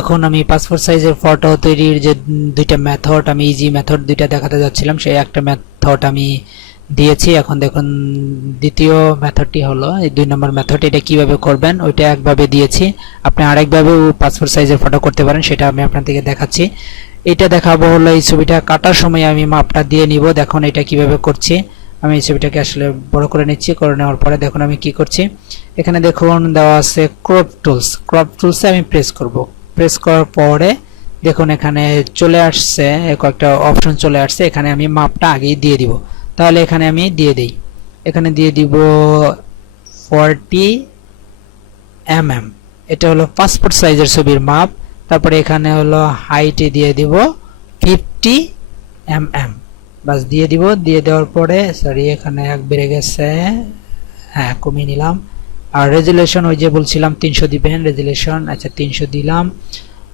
দেখুন আমি পাসপোর্ট সাইজের ফটো তৈরির যে দুইটা মেথড, আমি ইজি মেথড দুইটা দেখাতে যাচ্ছিলাম, সেই একটা মেথড আমি দিয়েছি। এখন দেখুন দ্বিতীয় মেথডটি হলো এই 2 নম্বর মেথড। এটা কিভাবে করবেন ওইটা একভাবে দিয়েছি, আপনি আরেকভাবেও পাসপোর্ট সাইজের ফটো করতে পারেন, সেটা আমি আপনাদেরকে দেখাচ্ছি। এটা দেখাবো হলো এই ছবিটা কাটার সময় আমি মাপটা দিয়ে নিব। দেখুন এটা কিভাবে করছি, আমি এই ছবিটাকে আসলে বড় করে নিচ্ছি। করে নেওয়ার পরে দেখুন আমি কি করছি, এখানে দেখুন দেওয়া আছে ক্রপ টুলস। ক্রপ টুলসে আমি প্রেস করব। প্রেস করার পরে দেখুন এখানে চলে আসছে কয়েকটা অপশন চলে আসছে, এখানে আমি মাপটা আগেই দিয়ে দিব। তাহলে এখানে আমি দিয়ে দিই, এখানে দিয়ে দিব 40 mm। এটা হলো পাসপোর্ট সাইজের ছবির মাপ। তারপরে এখানে হলো হাইটে দিয়ে দিব 50 mm। বাস দিয়ে দিব। দিয়ে দেওয়ার পরে সরি এখানে এক বেড়ে গেছে, হ্যাঁ কমিয়ে নিলাম। আর রেজুলেশন ওই যে বলছিলাম 300 দিবেন রেজুলেশন, আচ্ছা 300 দিলাম।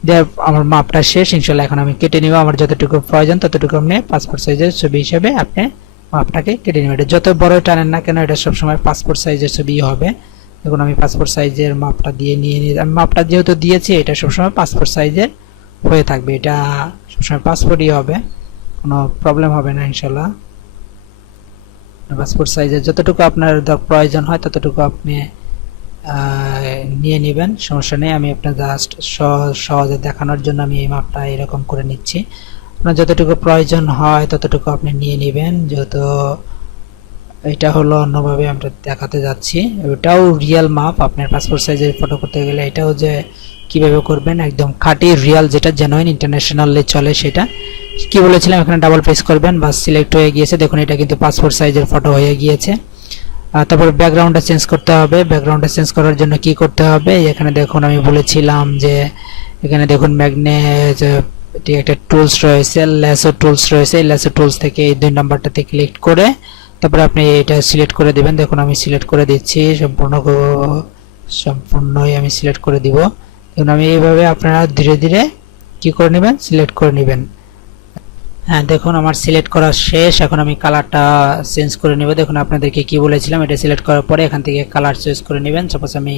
দেওয়ার আমার মাপটা শেষ। ইনশাল্লাহ এখন আমি কেটে নিব, আমার যতটুকু প্রয়োজন ততটুকু আপনি পাসপোর্ট সাইজের ছবি হিসেবে আপনি মাপটাকে কেটে নেবেন। এটা যত বড় টানেন না কেন এটা সবসময় পাসপোর্ট সাইজের ছবি হবে। দেখুন আমি পাসপোর্ট সাইজের মাপটা দিয়ে নিয়ে নিই। আমি মাপটা যেহেতু দিয়েছি এটা সবসময় পাসপোর্ট সাইজের হয়ে থাকবে, এটা সবসময় পাসপোর্টই হবে, কোনো প্রবলেম হবে না ইনশাল্লাহ। পাসপোর্ট সাইজের যতটুকু আপনার প্রয়োজন হয় ততটুকু আপনি নিয়ে নেবেন, সমস্যা নেই। আমি আপনার জাস্ট সহজে দেখানোর জন্য আমি এই মাপটা এরকম করে নিচ্ছি। আপনার যতটুকু প্রয়োজন হয় ততটুকু আপনি নিয়ে নেবেন, যেহেতু এটা হলো অন্যভাবে আমরা দেখাতে যাচ্ছি। এটাও রিয়েল মাপ, আপনার পাসপোর্ট সাইজের ফটো করতে গেলে এটাও যে কিভাবে করবেন একদম খাঁটি রিয়েল, যেটা জেনুইন ইন্টারন্যাশনালে চলে সেটা। কি বলেছিলাম, এখানে ডাবল প্রেস করবেন, বাস সিলেক্ট হয়ে গিয়েছে। দেখুন এটা কিন্তু পাসপোর্ট সাইজের ফটো হয়ে গিয়েছে। তারপর ব্যাকগ্রাউন্ডটা চেঞ্জ করতে হবে। ব্যাকগ্রাউন্ডটা চেঞ্জ করার জন্য কি করতে হবে, এখানে দেখুন আমি বলেছিলাম যে এখানে দেখুন ম্যাগনেট একটা টুলস রয়েছে, ল্যাসো টুলস রয়েছে। ল্যাসো টুলস থেকে এই 2 নাম্বারটাতে ক্লিক করে তারপরে আপনি এটা সিলেক্ট করে দিবেন। দেখুন আমি সিলেক্ট করে দিচ্ছি, সম্পূর্ণই আমি সিলেক্ট করে দিব। দেখুন আমি এইভাবে আপনারা ধীরে ধীরে কি করে নেবেন, সিলেক্ট করে নেবেন। হ্যাঁ দেখুন আমার সিলেক্ট করা শেষ। এখন আমি কালারটা চেঞ্জ করে নেব। দেখুন আপনাদেরকে কি বলেছিলাম, এটা সিলেক্ট করার পরে এখান থেকে কালার চয়েস করে নেবেন। সাপোজ আমি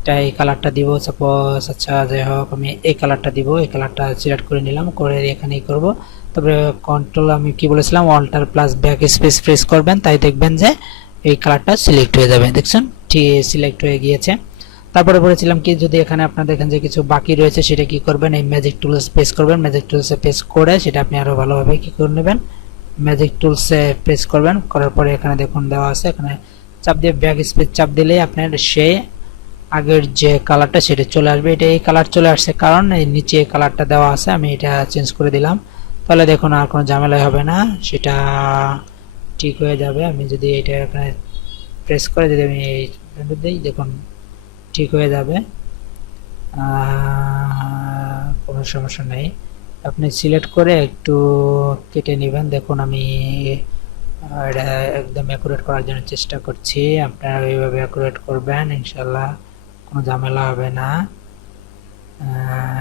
এটা এই কালারটা দিব, সাপোজ আচ্ছা যাই হোক আমি এই কালারটা দিব। এই কালারটা সিলেক্ট করে নিলাম, করে এখানেই করব। তারপরে কন্ট্রোল আমি কি বলেছিলাম alter plus backspace press করবেন, তাই দেখবেন যে এই কালারটা সিলেক্ট হয়ে যাবে। দেখছেন ঠিক সিলেক্ট হয়ে গিয়েছে। তারপরে বলেছিলাম কি যদি এখানে আপনারা দেখেন যে কিছু বাকি রয়েছে সেটা কি করবেন, এই ম্যাজিক টুলস প্রেস করবেন। ম্যাজিক টুলসে প্রেস করে সেটা আপনি আরো ভালোভাবে কি করে নেবেন, ম্যাজিক টুলসে প্রেস করবেন। করার পরে এখানে দেখুন দেওয়া আছে, এখানে চাপ দিয়ে ব্যাক স্পেস চাপ দিলেই আপনার সেই আগের যে কালারটা সেটা চলে আসবে। এটা এই কালার চলে আসছে কারণ এই নিচে কালারটা দেওয়া আছে, আমি এটা চেঞ্জ করে দিলাম। তাহলে দেখুন আর কোনো ঝামেলা হবে না, সেটা ঠিক হয়ে যাবে। আমি যদি এটা এখানে প্রেস করে যদি আমি দিই দেখুন ঠিক হয়ে যাবে, কোনো সমস্যা নেই। আপনি সিলেক্ট করে একটু কেটে নেবেন। দেখুন আমি এটা একদম অ্যাকুরেট করার জন্য চেষ্টা করছি, আপনারা এইভাবে অ্যাকুরেট করবেন, ইনশাল্লাহ কোনো ঝামেলা হবে না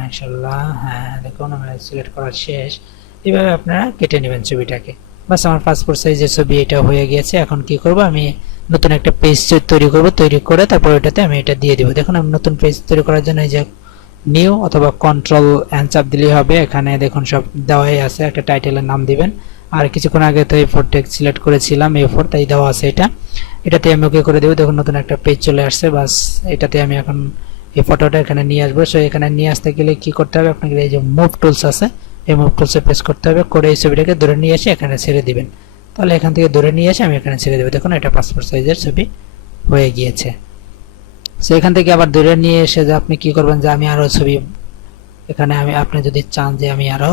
ইনশাল্লাহ। হ্যাঁ দেখুন আমার সিলেক্ট করা শেষ। এইভাবে আপনারা কেটে নেবেন ছবিটাকে। বাস আমার পাসপোর্ট সাইজের ছবি এটা হয়ে গিয়েছে। এখন কি করব, আমি নতুন একটা পেজ তৈরি করব, তৈরি করে তারপর এটাতে আমি এটা দিয়ে দেবো। দেখুন আমি নতুন পেজ তৈরি করার জন্য এই যে নিউ অথবা কন্ট্রোল এন চাপ দিলেই হবে। এখানে দেখুন সব দেওয়াই আছে, একটা টাইটেলের নাম দিবেন। আর কিছুক্ষণ আগে তো এই ফোর টেক্সট সিলেক্ট করেছিলাম, এই ফোর তাই দেওয়া আছে এটাতে আমি ওকে করে দেবো। দেখুন নতুন একটা পেজ চলে আসছে। বাস এটাতে আমি এখন এই ফটোটা এখানে নিয়ে আসবো। সো এখানে নিয়ে আসতে গেলে কি করতে হবে, আপনাকে এই যে মুভ টুলস আছে, এই মুভ টুলসে প্রেস করতে হবে, করে এই ছবিটাকে ধরে নিয়ে এসে এখানে ছেড়ে দিবেন। তাহলে এখান থেকে ধরে নিয়ে এসে আমি এখানে ছেড়ে দেবো। দেখুন এটা পাসপোর্ট সাইজের ছবি হয়ে গিয়েছে। সো এখান থেকে আবার ধরে নিয়ে এসে যে আপনি কি করবেন, যে আমি আরো ছবি এখানে আপনি যদি চান যে আমি আরো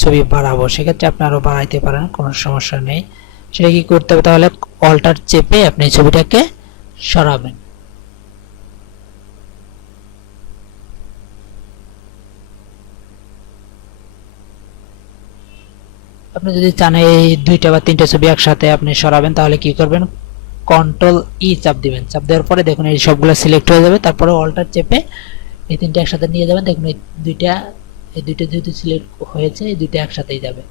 ছবি বাড়াবো, সেক্ষেত্রে আপনি আরো বাড়াইতে পারেন, কোনো সমস্যা নেই। সেটা কি করতে হবে, তাহলে অল্টার চেপে আপনি ছবিটাকে সরাবেন। আপনি যদি চান এই 2টা বা 3টা ছবি একসাথে আপনি সরাবেন, তাহলে কি করবেন, কন্ট্রোল ই চাপ দিবেন। চাপ দেওয়ার পরে দেখুন এই সবগুলো সিলেক্ট হয়ে যাবে। তারপরে অল্টার চেপে এই 3টা একসাথে নিয়ে যাবেন। দেখুন এই দুইটা যেহেতু সিলেক্ট হয়েছে, এই 2টা একসাথেই যাবে।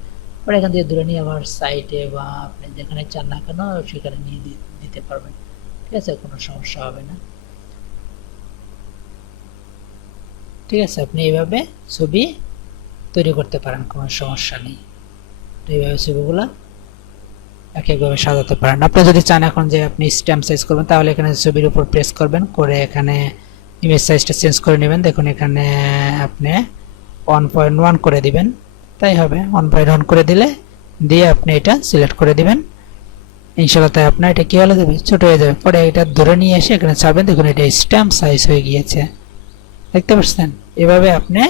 পরে এখান থেকে ধরে নিয়ে আবার সাইডে বা আপনি যেখানে চান না কেন সেখানে নিয়ে দিতে পারবেন, ঠিক আছে, কোনো সমস্যা হবে না। ঠিক আছে, আপনি এইভাবে ছবি তৈরি করতে পারেন, কোনো সমস্যা নেই। তো এইভাবে ছবিগুলো এক একভাবে সাজাতে পারেন। আপনি যদি চান এখন যে আপনি স্ট্যাম্প সাইজ করবেন, তাহলে এখানে ছবির উপর প্রেস করবেন, করে এখানে ইমেজ সাইজটা চেঞ্জ করে নেবেন। দেখুন এখানে আপনি 1.1 করে দিবেন, তাই হবে। 1.1 করে দিলে দিয়ে আপনি এটা সিলেক্ট করে দিবেন, ইনশাআল্লাহ তাই আপনার এটা কি হয়ে যাবে, ছোট হয়ে যাবে। পরে এটা ধরে নিয়ে এসে এখানে ছাড়বেন, দেখুন এটা স্ট্যাম্প সাইজ হয়ে গিয়েছে, দেখতে পাচ্ছেন। এভাবে আপনি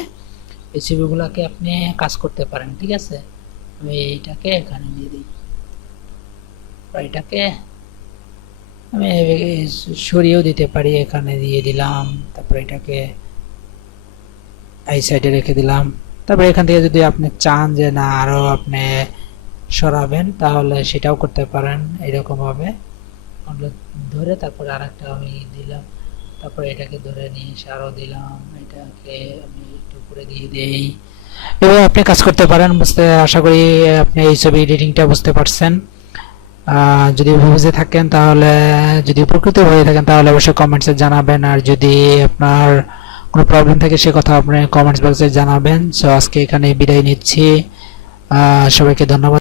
এই ছবিগুলোকে আপনি কাজ করতে পারেন, ঠিক আছে। আমি এইটাকে এখানে দিয়ে দিই, এটাকে আমি সরিয়েও দিতে পারি, এখানে দিয়ে দিলাম, তারপর এটাকে এই সাইডে রেখে দিলাম। তারপর এখান থেকে যদি আপনি চান যে না আরো আপনি সরাবেন, তাহলে সেটাও করতে পারেন এরকম ভাবে ধরে। তারপর আরেকটা আমি দিলাম, তারপর এটাকে ধরে নিয়ে এসে আরো দিলাম, এটাকে আমি একটু উপরে দিয়ে দেই। এভাবে আপনি কাজ করতে পারেন। আশা করি আপনি এই ছবি এডিটিংটা বুঝতে পারছেন। যদি বুঝে থাকেন তাহলে, যদি উপকৃত হয়ে থাকেন তাহলে অবশ্যই কমেন্টসে জানাবেন, আর যদি আপনার কোনো প্রবলেম থাকে সে কথা আপনি কমেন্টস বক্সে জানাবেন। সো আজকে এখানে বিদায় নিচ্ছি, সবাইকে ধন্যবাদ।